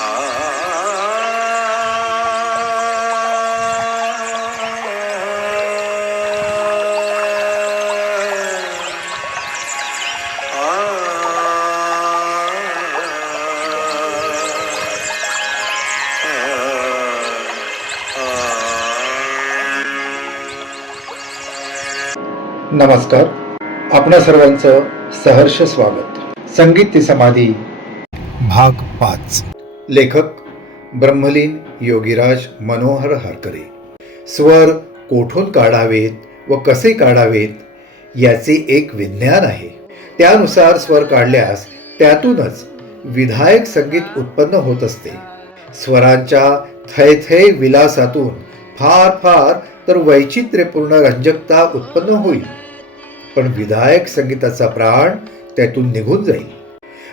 नमस्कार आपणा सर्वांचं सहर्ष स्वागत. संगीत ती समाधी. भाग पाच. लेखक ब्रह्मलीन योगीराज मनोहर हरकरे. स्वर कोठून काढावेत व कसे काढावेत याचे एक विज्ञान आहे. त्यानुसार स्वर काढल्यास त्यातूनच विधायक संगीत उत्पन्न होत असते. स्वरांच्या थैथै विलासातून फार फार तर वैचित्र्यपूर्ण रंजकता उत्पन्न होईल. पण विधायक संगीताचा प्राण त्यातून निघून जाईल.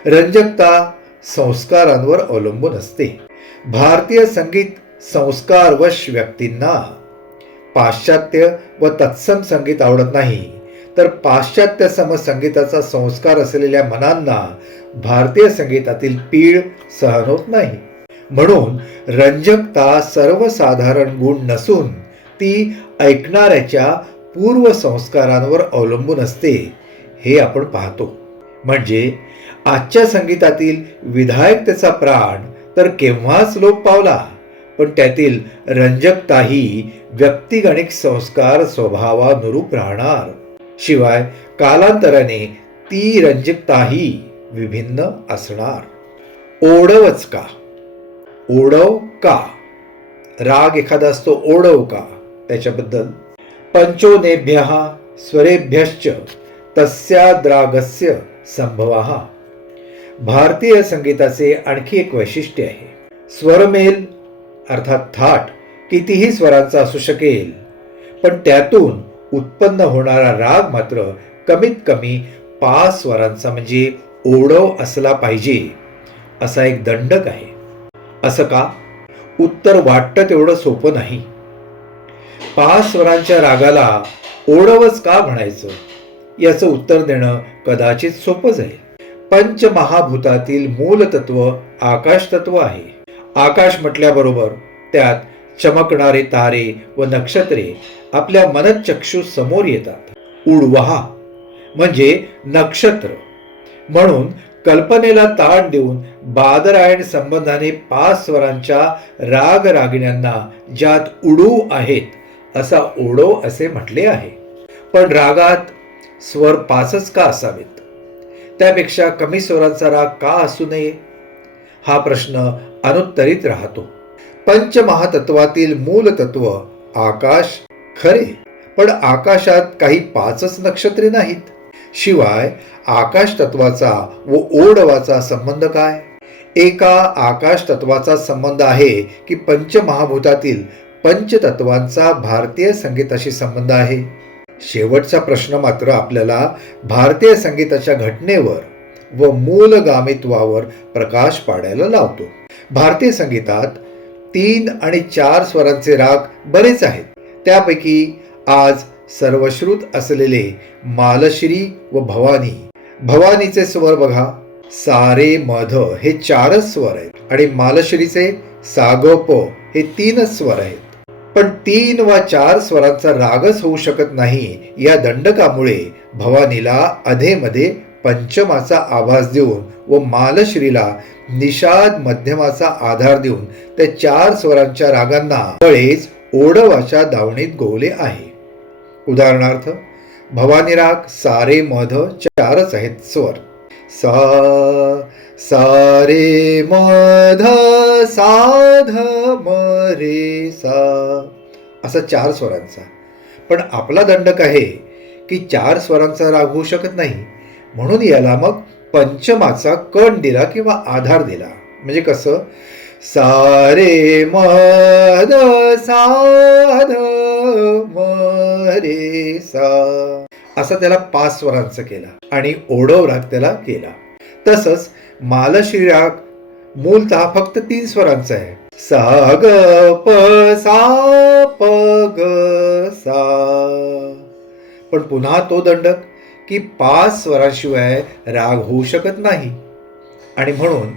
रंजकता संस्कारांवर अवलंबून असते. भारतीय संगीत संस्कारवश व्यक्तींना पाश्चात्य व तत्सम संगीत आवडत नाही. तर पाश्चात्य सम संगीताचा संस्कार असलेल्या मनांना भारतीय संगीतातील पीळ सहन होत नाही. म्हणून रंजकता सर्वसाधारण गुण नसून ती ऐकणाऱ्याच्या पूर्वसंस्कारांवर अवलंबून असते हे आपण पाहतो. म्हणजे आजच्या संगीतातील विधायकतेचा प्राण तर केव्हाच लोप पावला. पण त्यातील रंजकताही व्यक्तिगणिक संस्कार स्वभावानुरूप राहणार. शिवाय कालांतराने ती रंजकताही विभिन्न असणार. ओढवच का? ओढव का? राग एखादा असतो ओढव का? त्याच्याबद्दल. पंचोनेभ्य स्वरेभ्यश्च तस्या द्रागस्य संभवा. भारतीय संगीताचे आणखी एक वैशिष्ट्य आहे. स्वरमेल अर्थात थाट कितीही स्वरांचा असू शकेल पण त्यातून उत्पन्न होणारा राग मात्र कमीत कमी पाच स्वरांचा म्हणजे ओढव असला पाहिजे असा एक दंडक आहे. असं का? उत्तर वाटतं तेवढं सोपं नाही. पाच स्वरांच्या रागाला ओढवच का म्हणायचं? याचं उत्तर देणं कदाचित सोपं जाईल. पंचमहाभूतातील मूल तत्व आकाश तत्व आहे. आकाश म्हटल्याबरोबर त्यात चमकणारे तारे व नक्षत्रे आपल्या मनचक्षू समोर येतात. उडवहा म्हणजे नक्षत्र. म्हणून कल्पनेला ताण देऊन बादरायण संबंधाने पाच स्वरांच्या राग रागिण्यांना ज्यात उडू आहेत असा ओडो असे म्हटले आहे. पण रागात स्वर पाचच का असावेत? त्यापेक्षा कमी स्वरांचा राग का असू नये? हा प्रश्न अनुत्तरित राहतो. पंचमहातत्वातील मूल तत्व आकाश खरे पण आकाशात काही पाचच नक्षत्रे नाहीत. शिवाय आकाश तत्वाचा व ओढवाचा संबंध काय? एका आकाश तत्वाचा संबंध आहे की पंचमहाभूतातील पंचतत्वांचा भारतीय संगीताशी संबंध आहे? शेवटचा प्रश्न मात्र आपल्याला भारतीय संगीताच्या घटनेवर व मूलगामित्वावर प्रकाश पाडायला लावतो. भारतीय संगीतात तीन आणि चार स्वरांचे राग बरेच आहेत. त्यापैकी आज सर्वश्रुत असलेले मालश्री व भवानी. भवानीचे स्वर बघा. सारे मध हे चारच स्वर आहेत आणि मालश्रीचे सागोप हे तीनच स्वर आहेत. पण तीन वा चार स्वरांचा रागच होऊ शकत नाही या दंडकामुळे भवानीला अधेमध्ये पंचमाचा आभास देऊन व मालश्रीला निषाद मध्यमाचा आधार देऊन त्या चार स्वरांच्या रागांना तळेच ओढवाच्या दावणीत गोवले आहे. उदाहरणार्थ भवानी राग सारे मध चारच आहेत स्वर. सा सारे मध साध मरे सा. असा चार स्वरांचा. पण आपला दंडक आहे की चार स्वरांचा राग होऊ शकत नाही. म्हणून याला मग पंचमाचा कण दिला किंवा आधार दिला. म्हणजे कसं? सारे ध साध मरे सा. असा त्याला पाच स्वरांचा केला आणि ओढव राग त्याला केला. तसंच मालश्री राग मूलतः फक्त तीन स्वरांचा आहे. सा ग प सा प ग सा. पण पुन्हा तो दंडक की पाच स्वराशिवाय राग होऊ शकत नाही. आणि म्हणून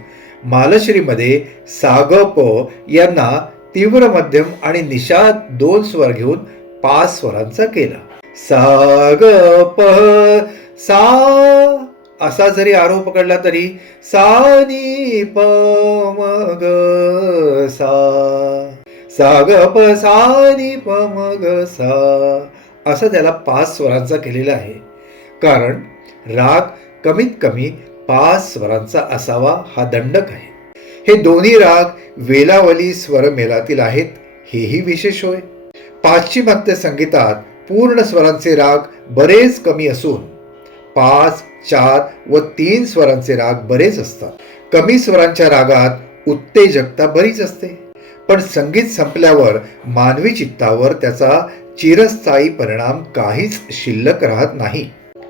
मालश्रीमध्ये साग प यांना तीव्र मध्यम आणि निषाद दोन स्वर घेऊन पाच स्वरांचा केला. साग प सा असा जरी आरोप पकडला तरी सा नी प मग सा सा. ग प सा नी प मग ग सा. असं त्याला पाच स्वरांचा केलेला आहे. कारण राग कमीत कमी पाच स्वरांचा असावा हा दंडक आहे. हे दोन्ही राग वेलावली स्वरमेलातील आहेत हेही विशेष होय. पाश्चिमात्य संगीतात पूर्ण स्वरांचे राग बरेच कमी असून पाच चार व तीन स्वरांचे राग बरेच असतात. कमी स्वरांच्या रागात उत्तेजकता बरीच असते. पण संगीत संपल्यावर मानवी चित्तावर त्याचा चिरस्थायी परिणाम काहीच शिल्लक राहत नाही.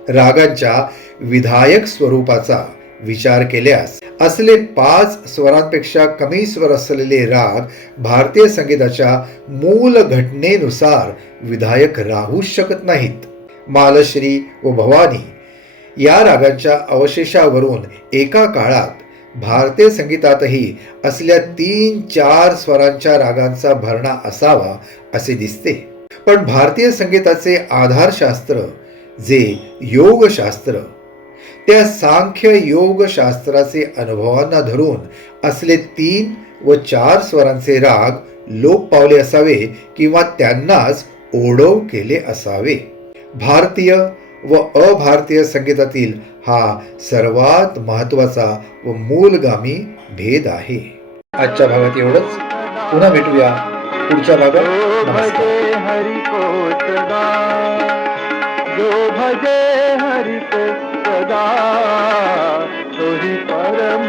रागांच्या विधायक स्वरूपाचा विचार केल्यास असले पाच स्वरांपेक्षा कमी स्वर असलेले राग भारतीय संगीताच्या मूल घटनेनुसार विधायक राहू शकत नाहीत. मालश्री व भवानी या रागांच्या अवशेषावरून एका काळात भारतीय संगीतातही असल्या तीन चार स्वरांच्या रागांचा भरणा असावा असे दिसते. पण भारतीय संगीताचे आधारशास्त्र जे योगशास्त्र त्या सांख्य योग शास्त्राचे अनुभवांना धरून असले तीन व चार स्वरांचे राग लोप पावले असावे किंवा त्यांनाच ओढव केले असावे. भारतीय व अभारतीय संगीतातील हा सर्वात महत्त्वाचा व मूलगामी भेद आहे. आजच्या भागात एवढंच. पुन्हा भेटूया. पुढच्या भागात. नमस्कार. सदा जो भजे परम